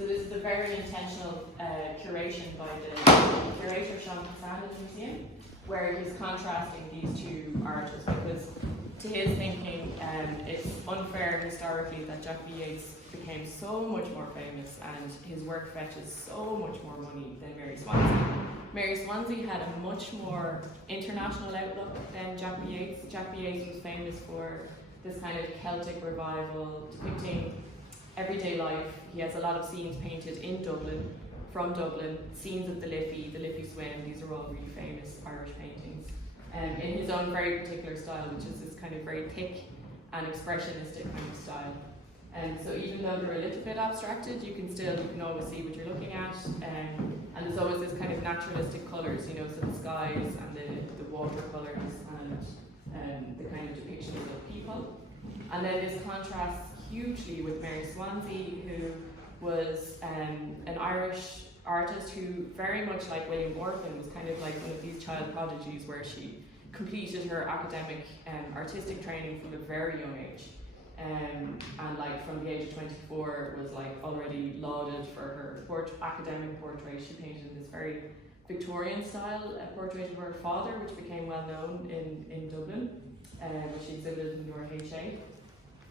So this is a very intentional curation by the curator Sean Hassan at the museum, where he's contrasting these two artists because to his thinking it's unfair historically that Jackie Yates became so much more famous and his work fetches so much more money than Mary Swansea. Mary Swansea had a much more international outlook than Jackie Yates. Jackie Yates was famous for this kind of Celtic revival, depicting everyday life. He has a lot of scenes painted in Dublin, from Dublin, scenes of the Liffey Swim. These are all really famous Irish paintings. In his own very particular style, which is this kind of very thick and expressionistic kind of style. So even though they're a little bit abstracted, you can always see what you're looking at. And there's always this kind of naturalistic colours, you know, so the skies and the watercolours and the kind of depictions of people. And then this contrasts hugely with Mary Swansea, who was an Irish artist who, very much like William Orphan, was kind of like one of these child prodigies where she completed her academic artistic training from a very young age. And like from the age of 24 was like already lauded for her academic portrait. She painted in this very Victorian style portrait of her father, which became well known in Dublin, which she exhibited in the RHA.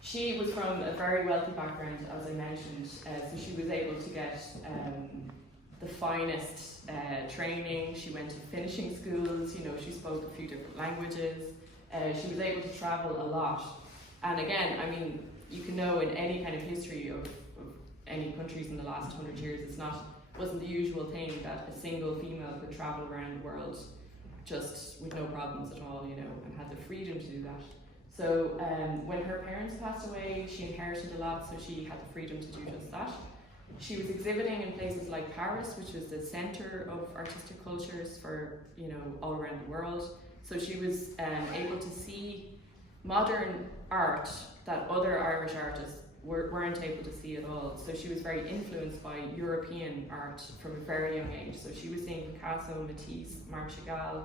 She was from a very wealthy background, as I mentioned, so she was able to get the finest training. She went to finishing schools, you know, she spoke a few different languages. She was able to travel a lot. And again, I mean, you can know in any kind of history of any countries in the last 100 years, wasn't the usual thing that a single female could travel around the world just with no problems at all, you know, and had the freedom to do that. So when her parents passed away, she inherited a lot, so she had the freedom to do just that. She was exhibiting in places like Paris, which was the centre of artistic cultures for, you know, all around the world. So she was able to see modern art that other Irish artists weren't able to see at all. So she was very influenced by European art from a very young age. So she was seeing Picasso, Matisse, Marc Chagall,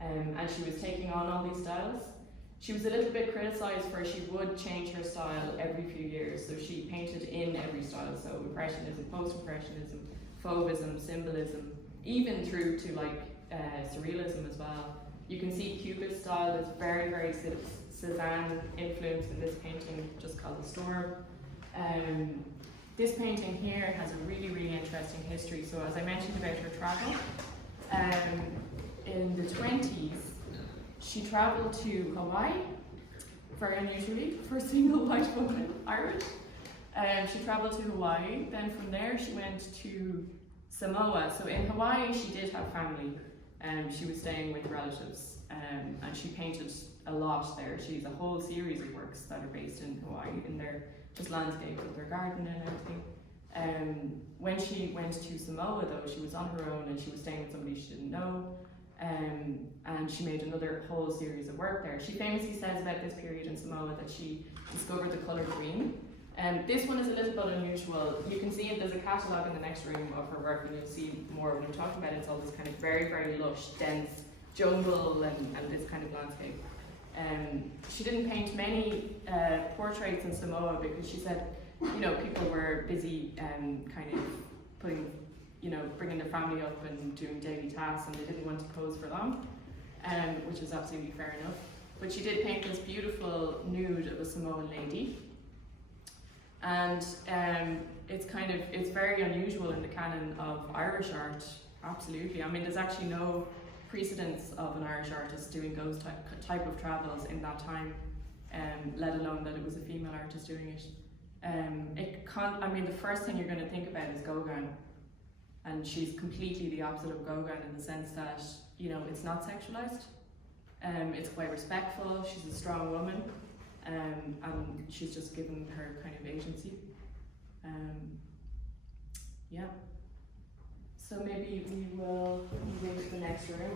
and she was taking on all these styles. She was a little bit criticised for she would change her style every few years. So she painted in every style. So Impressionism, Post-Impressionism, Fauvism, Symbolism, even through to like Surrealism as well. You can see Cubist style. There's very, very Cézanne influence in this painting, just called The Storm. This painting here has a really, really interesting history. So as I mentioned about her travel, in the 20s, she travelled to Hawaii, very unusually for a single white woman, Irish. She travelled to Hawaii, then from there she went to Samoa. So in Hawaii she did have family, she was staying with relatives, and she painted a lot there. She has a whole series of works that are based in Hawaii, in their just landscape with their garden and everything. When she went to Samoa though, she was on her own and she was staying with somebody she didn't know. And she made another whole series of work there. She famously says about this period in Samoa that she discovered the colour green. This one is a little bit unusual. You can see it, there's a catalogue in the next room of her work, and you'll see more when we talk about it. It's all this kind of very, very lush, dense jungle and this kind of landscape. She didn't paint many portraits in Samoa because she said, you know, people were busy kind of putting, you know, bringing their family up and doing daily tasks, and they didn't want to pose for long, which is absolutely fair enough. But she did paint this beautiful nude of a Samoan lady, and it's very unusual in the canon of Irish art, absolutely. I mean, there's actually no precedence of an Irish artist doing those type of travels in that time, let alone that it was a female artist doing it. I mean, the first thing you're going to think about is Gauguin. And she's completely the opposite of Gauguin in the sense that, you know, it's not sexualized. It's quite respectful. She's a strong woman, and she's just given her kind of agency. Yeah. So maybe we will move into the next room.